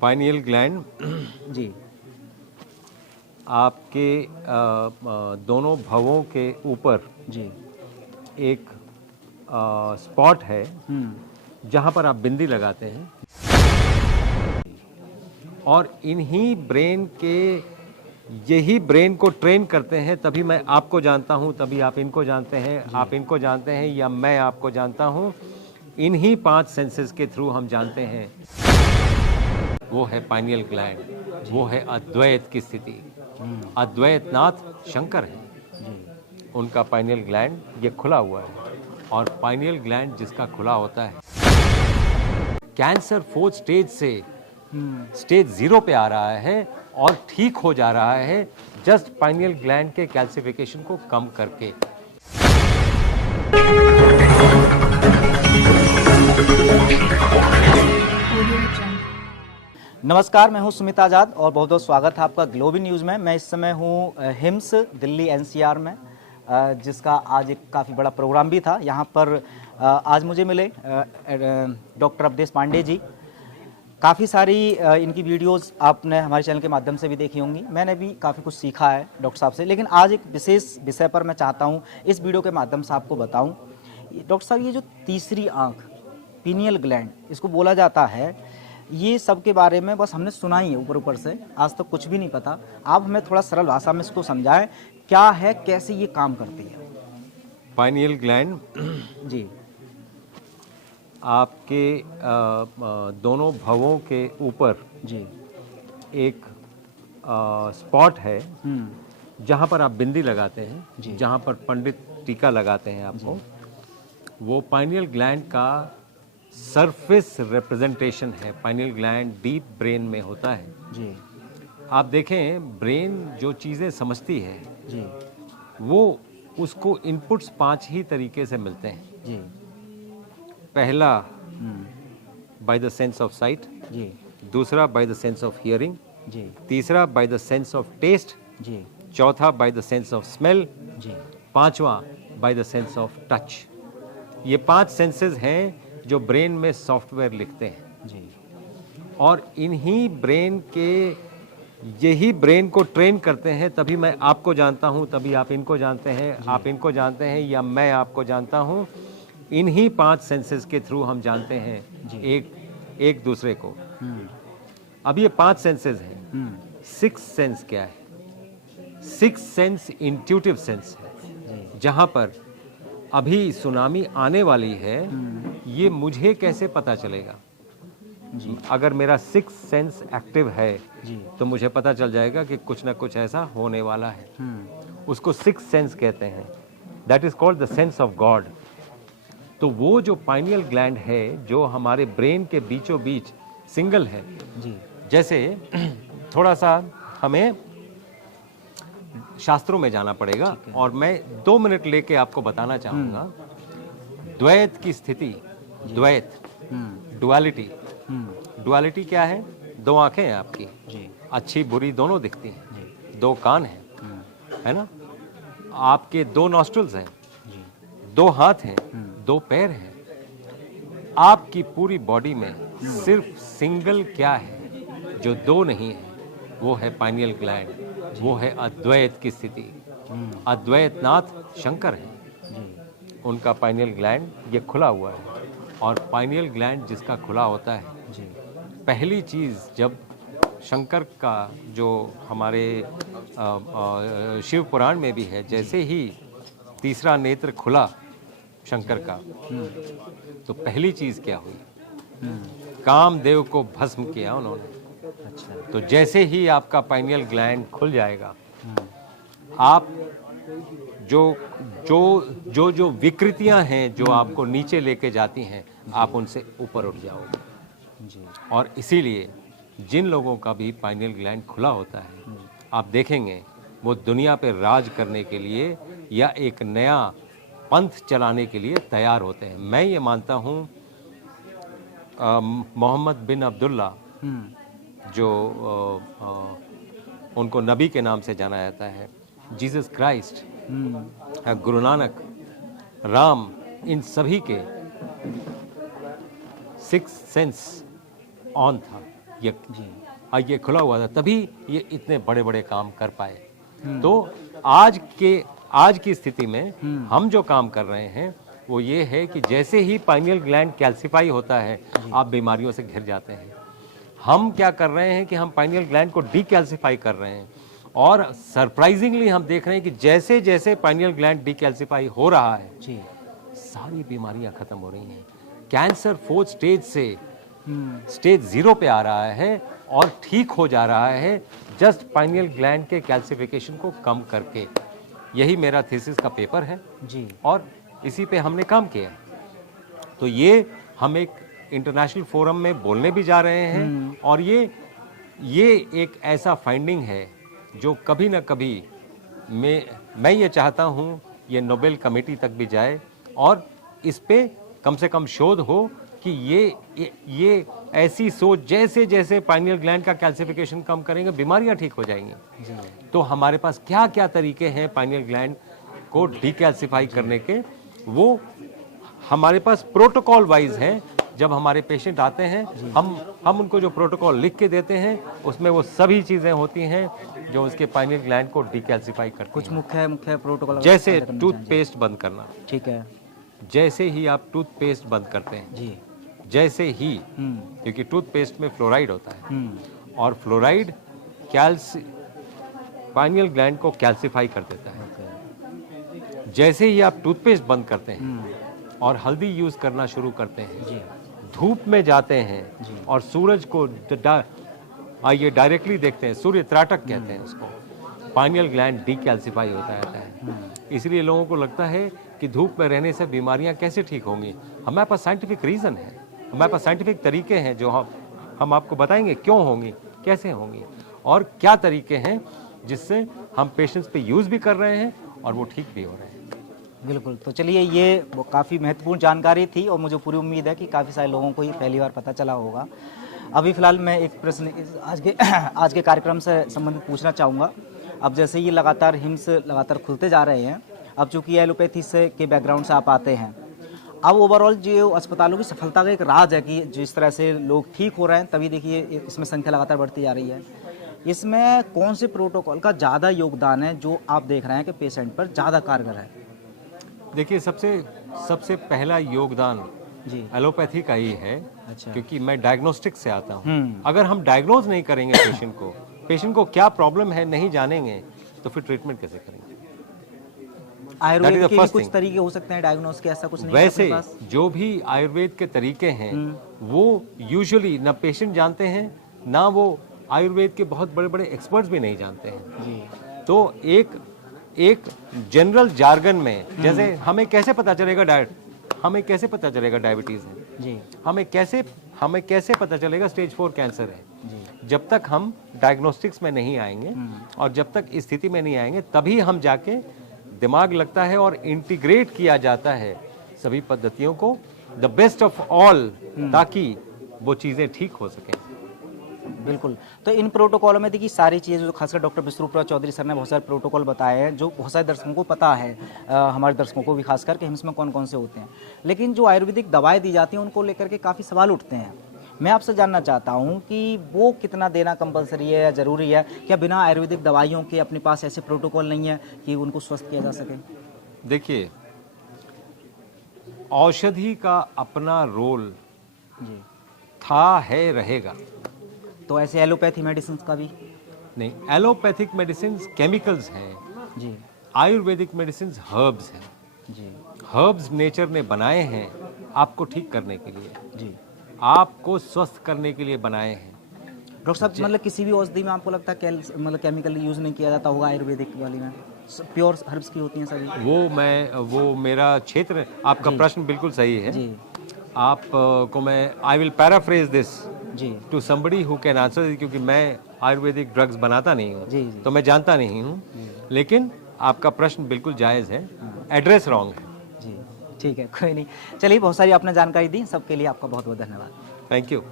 Pineal gland जी आपके दोनों भवों के ऊपर जी एक स्पॉट है जहाँ पर आप बिंदी लगाते हैं और इन्हीं ब्रेन के यही ब्रेन को ट्रेन करते हैं। तभी मैं आपको जानता हूँ, तभी आप इनको जानते हैं, आप इनको जानते हैं या मैं आपको जानता हूँ। इन्हीं 5 सेंसेस के थ्रू हम जानते हैं। वो है पाइनियल ग्लैंड, वो है अद्वैत की स्थिति। अद्वैत नाथ शंकर है, उनका पाइनियल ग्लैंड ये खुला हुआ है। और पाइनियल ग्लैंड जिसका खुला होता है, कैंसर 4th स्टेज से स्टेज 0 पे आ रहा है और ठीक हो जा रहा है, जस्ट पाइनियल ग्लैंड के कैल्सिफिकेशन को कम करके। नमस्कार, मैं हूं सुमित आजाद और बहुत बहुत स्वागत है आपका ग्लोबल न्यूज़ में। मैं इस समय हूं हिम्स दिल्ली एनसीआर में, जिसका आज एक काफ़ी बड़ा प्रोग्राम भी था। यहां पर आज मुझे मिले डॉक्टर अवधेश पांडे जी। काफ़ी सारी इनकी वीडियोस आपने हमारे चैनल के माध्यम से भी देखी होंगी। मैंने भी काफ़ी कुछ सीखा है डॉक्टर साहब से, लेकिन आज एक विशेष विषय पर मैं चाहता हूं इस वीडियो के माध्यम से आपको बताऊं। डॉक्टर साहब, ये जो तीसरी आंख पीनियल ग्लैंड इसको बोला जाता है, ये सब के बारे में बस हमने सुना ही है ऊपर ऊपर से, आज तक तो कुछ भी नहीं पता। आप हमें थोड़ा सरल भाषा में इसको समझाएं, क्या है, कैसे ये काम करती है। पाइनियल ग्लैंड जी आपके दोनों भवों के ऊपर जी एक स्पॉट है जहाँ पर आप बिंदी लगाते हैं, जहाँ पर पंडित टीका लगाते हैं आपको। वो पाइनियल ग्लैंड का सरफेस रिप्रेजेंटेशन है। पाइनियल ग्लैंड डीप ब्रेन में होता है जी आप देखें, ब्रेन जो चीज़ें समझती है जी वो उसको इनपुट्स 5 ही तरीके से मिलते हैं। जी पहला by the sense of sight, जी दूसरा by the sense of hearing, जी तीसरा by the sense of taste, जी चौथा by the sense of smell, जी पांचवा by the sense of touch. ये 5 सेंसेस हैं जो ब्रेन में सॉफ्टवेयर लिखते हैं। जी और इन्हीं ब्रेन के यही ब्रेन को ट्रेन करते हैं। तभी मैं आपको जानता हूं, तभी आप इनको जानते हैं, आप इनको जानते हैं या मैं आपको जानता हूं। इन्हीं 5 सेंसेस के थ्रू हम जानते हैं एक दूसरे को। अब ये 5 सेंसेस हैं। 6th सेंस क्या है? 6th सेंस इंट्यूटिव सेंस है, जहां पर अभी सुनामी आने वाली है, ये मुझे कैसे पता चलेगा? अगर मेरा 6th सेंस एक्टिव है तो मुझे पता चल जाएगा कि कुछ ना कुछ ऐसा होने वाला है। उसको 6th सेंस कहते हैं। That is called the sense of God. तो वो जो पाइनियल ग्लैंड है, जो हमारे ब्रेन के बीचों बीच सिंगल है। जैसे थोड़ा सा हमें शास्त्रों में जाना पड़ेगा और मैं 2 मिनट लेके आपको बताना चाहूंगा। द्वैत की स्थिति, द्वैत, डुअलिटी। डुअलिटी क्या है? 2 आंखें हैं आपकी, अच्छी बुरी दोनों दिखती हैं। 2 कान हैं, है ना? आपके 2 नॉस्ट्रल्स हैं, 2 हाथ हैं, 2 पैर हैं। आपकी पूरी बॉडी में सिर्फ सिंगल क्या है जो 2 नहीं है? वो है पाइनियल ग्लैंड, वो है अद्वैत की स्थिति। अद्वैत नाथ शंकर है, उनका पाइनियल ग्लैंड ये खुला हुआ है। और पाइनियल ग्लैंड जिसका खुला होता है, पहली चीज़ जब शंकर का, जो हमारे शिव पुराण में भी है, जैसे ही तीसरा नेत्र खुला शंकर का, तो पहली चीज़ क्या हुई? कामदेव को भस्म किया उन्होंने। तो जैसे ही आपका पाइनियल ग्लैंड खुल जाएगा, आप जो विकृतियां हैं जो आपको नीचे लेके जाती हैं, आप उनसे ऊपर उठ जाओगे। और इसीलिए जिन लोगों का भी पाइनियल ग्लैंड खुला होता है, आप देखेंगे वो दुनिया पे राज करने के लिए या एक नया पंथ चलाने के लिए तैयार होते हैं। मैं ये मानता हूँ मोहम्मद बिन अब्दुल्ला, जो उनको नबी के नाम से जाना जाता है, जीसस क्राइस्ट, गुरु नानक, राम, इन सभी के 6th सेंस ऑन था। ये खुला हुआ था, तभी ये इतने बड़े बड़े काम कर पाए। तो आज की स्थिति में हम जो काम कर रहे हैं वो ये है कि जैसे ही पाइनियल ग्लैंड कैल्सिफाई होता है आप बीमारियों से घिर जाते हैं। हम क्या कर रहे हैं कि हम पाइनियल ग्लैंड को डीकैल्सिफाई कर रहे हैं, और सरप्राइजिंगली हम देख रहे हैं कि जैसे जैसे पाइनियल ग्लैंड डीकैल्सिफाई हो रहा है सारी बीमारियां खत्म हो रही हैं। कैंसर 4th स्टेज से स्टेज 0 पे आ रहा है और ठीक हो जा रहा है जस्ट पाइनियल ग्लैंड के कैल्सिफिकेशन को कम करके। यही मेरा थीसिस का पेपर है जी, और इसी पे हमने काम किया। तो ये हम एक इंटरनेशनल फोरम में बोलने भी जा रहे हैं, और ये एक ऐसा फाइंडिंग है जो कभी ना कभी मैं ये चाहता हूँ ये नोबेल कमेटी तक भी जाए और इस पे कम से कम शोध हो कि ये ऐसी सोच जैसे जैसे पाइनियल ग्लैंड का कैल्सिफिकेशन कम करेंगे बीमारियां ठीक हो जाएंगी। तो हमारे पास क्या क्या तरीके हैं पाइनियल ग्लैंड को डीकैल्सिफाई करने के, वो हमारे पास प्रोटोकॉल वाइज है। जब हमारे पेशेंट आते हैं हम उनको जो प्रोटोकॉल लिख के देते हैं उसमें वो सभी चीज़ें होती हैं जो उसके पाइनियल ग्लैंड को डीकैल्सिफाई करती हैं। कुछ मुख्य प्रोटोकॉल जैसे टूथपेस्ट बंद करना। ठीक है। जैसे ही आप टूथपेस्ट बंद करते हैं जी, जैसे ही, क्योंकि टूथपेस्ट में फ्लोराइड होता है और फ्लोराइड पाइनियल ग्लैंड को कैल्सिफाई कर देता है। जैसे ही आप टूथपेस्ट बंद करते हैं और हल्दी यूज करना शुरू करते हैं जी, धूप में जाते हैं और सूरज को ये डायरेक्टली देखते हैं, सूर्य त्राटक कहते हैं उसको, पाइनियल ग्लैंड डीकैल्सिफाई होता रहता है। इसलिए लोगों को लगता है कि धूप में रहने से बीमारियां कैसे ठीक होंगी। हमारे पास साइंटिफिक रीज़न है, हमारे पास साइंटिफिक तरीके हैं जो हम आपको बताएंगे क्यों होंगी, कैसे होंगी, और क्या तरीके हैं जिससे हम पेशेंट्स पे यूज़ भी कर रहे हैं और वो ठीक भी हो रहे हैं। बिल्कुल। तो चलिए, ये काफ़ी महत्वपूर्ण जानकारी थी और मुझे पूरी उम्मीद है कि काफ़ी सारे लोगों को ये पहली बार पता चला होगा। अभी फ़िलहाल मैं एक प्रश्न आज के कार्यक्रम से संबंधित पूछना चाहूँगा। अब जैसे ये लगातार हिम्स लगातार खुलते जा रहे हैं, अब चूँकि एलोपैथी से के बैकग्राउंड से आप आते हैं, अब ओवरऑल जो अस्पतालों की सफलता का एक राज है कि जिस तरह से लोग ठीक हो रहे हैं, तभी देखिए इसमें संख्या लगातार बढ़ती जा रही है। इसमें कौन से प्रोटोकॉल का ज़्यादा योगदान है जो आप देख रहे हैं कि पेशेंट पर ज़्यादा कारगर है? देखिए, सबसे पहला योगदान जी एलोपैथी का ही है। अच्छा। क्योंकि मैं डायग्नोस्टिक से आता हूँ। अगर हम डायग्नोज नहीं करेंगे पेशेंट को क्या प्रॉब्लम है नहीं जानेंगे, तो फिर ट्रीटमेंट कैसे करेंगे? आयुर्वेद के भी कुछ तरीके हो सकते हैं डायग्नोस के, ऐसा कुछ नहीं? वैसे जो भी आयुर्वेद के तरीके हैं वो यूजुअली ना पेशेंट जानते हैं, ना वो आयुर्वेद के बहुत बड़े बड़े एक्सपर्ट्स भी नहीं जानते हैं जी। तो एक जनरल जार्गन में, जैसे हमें कैसे पता चलेगा डायबिटीज है जी, हमें कैसे पता चलेगा स्टेज 4 कैंसर है जी, जब तक हम डायग्नोस्टिक्स में नहीं आएंगे और जब तक इस स्थिति में नहीं आएंगे तभी हम जाके दिमाग लगता है और इंटीग्रेट किया जाता है सभी पद्धतियों को, द बेस्ट ऑफ ऑल, ताकि वो चीज़ें ठीक हो सकें। बिल्कुल। तो इन प्रोटोकॉलों में देखिए सारी चीज़ें जो खासकर डॉक्टर विश्वरूपराव चौधरी सर ने बहुत सारे प्रोटोकॉल बताए हैं जो बहुत सारे दर्शकों को पता है, हमारे दर्शकों को भी खासकर कि हिम्स में कौन कौन से होते हैं, लेकिन जो आयुर्वेदिक दवाएं दी जाती हैं उनको लेकर के काफ़ी सवाल उठते हैं। मैं आपसे जानना चाहता हूं कि वो कितना देना कंपलसरी है या ज़रूरी है? क्या बिना आयुर्वेदिक दवाइयों के अपने पास ऐसे प्रोटोकॉल नहीं है कि उनको स्वस्थ किया जा सके? देखिए, औषधि का अपना रोल जी था, है, रहेगा। तो ऐसे एलोपैथी मेडिसिन का भी नहीं, एलोपैथिक मेडिसिन केमिकल्स हैं जी, आयुर्वेदिक मेडिसिन हर्ब्स हैं जी, हर्ब्स नेचर ने बनाए हैं आपको ठीक करने के लिए जी, आपको स्वस्थ करने के लिए बनाए हैं। डॉक्टर साहब, मतलब किसी भी औषधि में आपको लगता है मतलब केमिकल यूज़ नहीं किया जाता होगा? आयुर्वेदिक वाली में प्योर हर्ब्स की होती हैं सभी। वो मेरा क्षेत्र, आपका प्रश्न बिल्कुल सही है जी। आप को मैं आई विल पैराफ्रेज दिस जी to somebody who can answer, क्योंकि मैं आयुर्वेदिक ड्रग्स बनाता नहीं हूँ तो मैं जानता नहीं हूँ, लेकिन आपका प्रश्न बिल्कुल जायज़ है, एड्रेस रॉन्ग है जी। ठीक है, कोई नहीं। चलिए, बहुत सारी आपने जानकारी दी, सबके लिए आपका बहुत बहुत धन्यवाद। Thank you.